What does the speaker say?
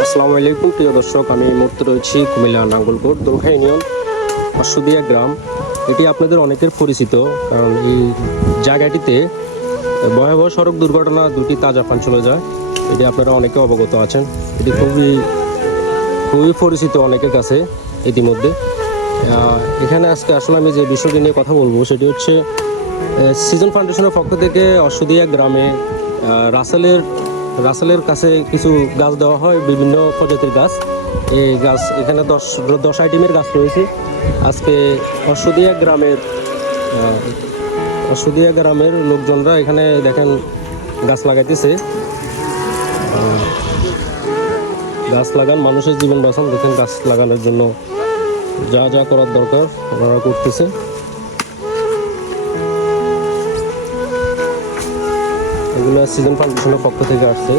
আসসালামু আলাইকুম প্রিয় দর্শক, আমি এই মুহূর্তে রয়েছি কুমিল্লা নাঙ্গলকোট দোলখা ইউনিয়ন অশ্বদিয়া গ্রাম। এটি আপনাদের অনেকের পরিচিত, কারণ এই জায়গাটিতে ভয়াবহ সড়ক দুর্ঘটনা দুটি তাজা পান চলে যায়। এটি আপনারা অনেকে অবগত আছেন। এটি খুবই খুবই পরিচিত অনেকের কাছে ইতিমধ্যে। এখানে আজকে আসলে আমি যে বিষয়টি নিয়ে কথা বলবো সেটি হচ্ছে সিজন ফাউন্ডেশনের পক্ষ থেকে অশ্বদিয়া গ্রামে রাসেলের রাসেলের কাছে কিছু গাছ দেওয়া হয়, বিভিন্ন প্রজাতির গাছ। এই গাছ এখানে 10 আইটেমের গাছ রয়েছে। আজকে অশ্বদিয়া গ্রামের অশ্বদিয়া গ্রামের লোকজনরা এখানে দেখেন গাছ লাগাইতেছে। গাছ লাগান, মানুষের জীবন বাঁচান। দেখেন গাছ লাগানোর জন্য যা যা করার দরকার ওনারা করতেছে। এগুলো সিজন ফাউন্ডেশনের পক্ষ থেকে আসছে।